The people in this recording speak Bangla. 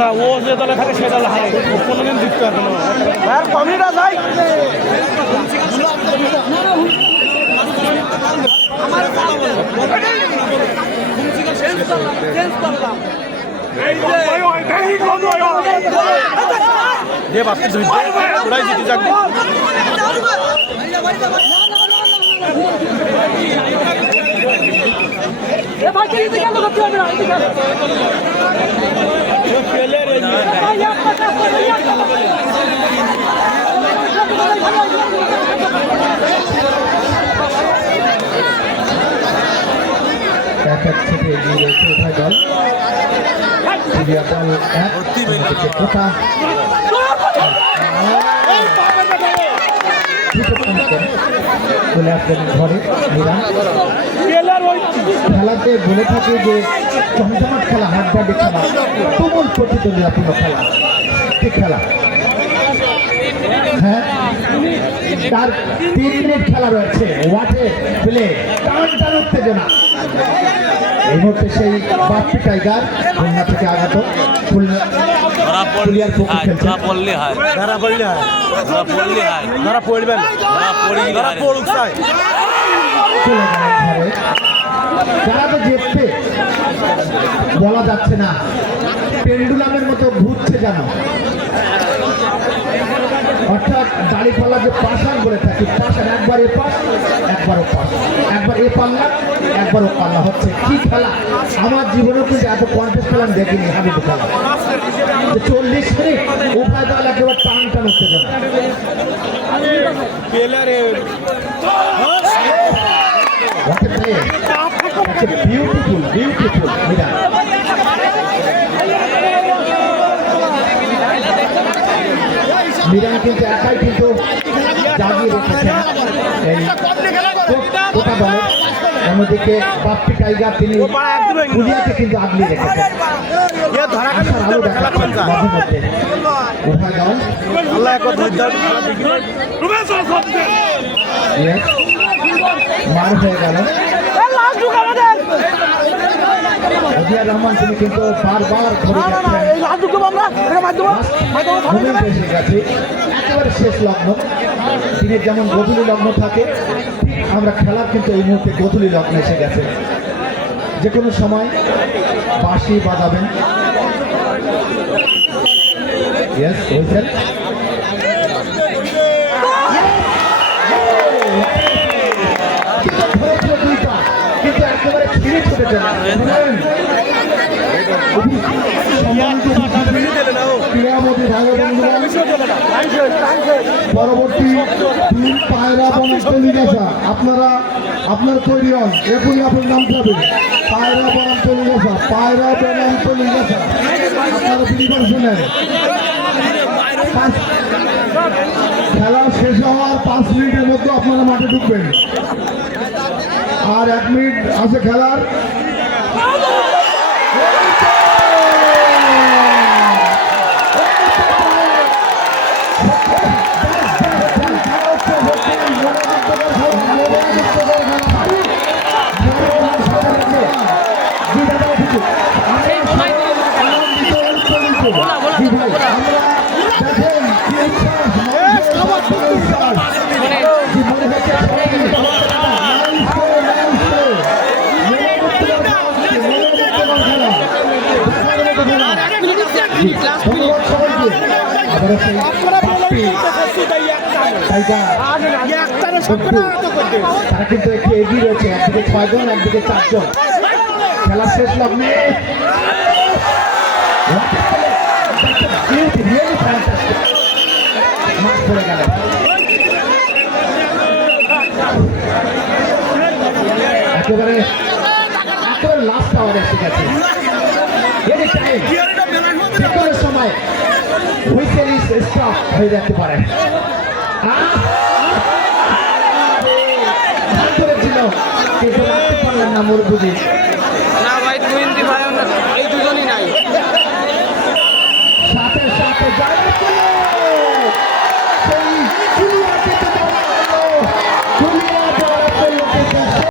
না ও যে দলে থাকে সে দলে হারে কোনোদিন জিততে পারবে না আর কমিটা যাই যে বাকি ওরাই জিতে যাবে থেকে এগিয়ে রয়েছে উভয় দল চলে আসবেন ঘরে খেলাতে বলে থাকে যে জমজমাট খেলা হাড্ডাহাড্ডি খেলা তুমুল প্রতিদ্বন্দ্বিতাপূর্ণ খেলা কি খেলা হ্যাঁ তার 3 মিনিট খেলা রয়েছে ওয়াটে প্লে টান উত্তেজনা এই মুহূর্তে সেই বাপ্পি টাইগার খুলনা থেকে আগত যারা তো জিতবে বলা যাচ্ছে না পেন্ডুলামের মতো ঘুরছে যেন অর্থাৎ দাড়িপাল্লা যে পাশান বলে থাকি পাশান একবার এ পাশ একবার ও পাশ একবার এ পাল্লা একবার ও পাল্লা হচ্ছে কি খেলা আমার জীবনেও কিন্তু এত কন্টেস্ট খেলা দেখিনি হাবিবু খেলা 40 মিনিট উভয় দল একেবারে টান উত্তেজনা বিউটিফুল মিরান কিন্তু একাই কিন্তু জাগিয়ে রেখেছেন এই গোটা দলে অন্যদিকে বাপ্পি টাইগার তিনি পুলিয়াকে কিন্তু আগলিয়ে রেখেছেন আলো দেখাচ্ছেন মাঝে মধ্যে উভয় দল মার হয়ে গেল অজিয়া রহমান তিনি কিন্তু বারবার এসে গেছে একেবারে শেষ লগ্ন দিনের যেমন গধূলি লগ্ন থাকে আমরা খেলার কিন্তু এই মুহূর্তে গধূলি লগ্ন এসে গেছে যে কোনো সময় বাঁশি বাজাবেন হয়েছেন কিন্তু একেবারে ছিঁড়ে ছুটেছেন পরবর্তী পায়রা বনাম লিগাসা আপনারা আপনার তৈরি হন এখনই আপনার নাম পাবেন পায়রা বনাম লিগাসা পায়রা বনাম লিগাসা আপনারা বিলিভার শোনেন খেলা শেষ হওয়ার 5 মিনিটের মধ্যে আপনারা মাঠে ঢুকবেন আর 1 মিনিট আছে খেলার তারা কিন্তু একটু এগিয়ে রয়েছে একদিকে 6 জন একদিকে 4 জন খেলা শেষ লগ্নে পড়ে গেল একেবারে লাস্ট আওয়ার এসে গেছে যে কোনো সময় হুইসেল স্টপ হয়ে যেতে পারে কিন্তু রাখতে পারলেন না মুরব্বি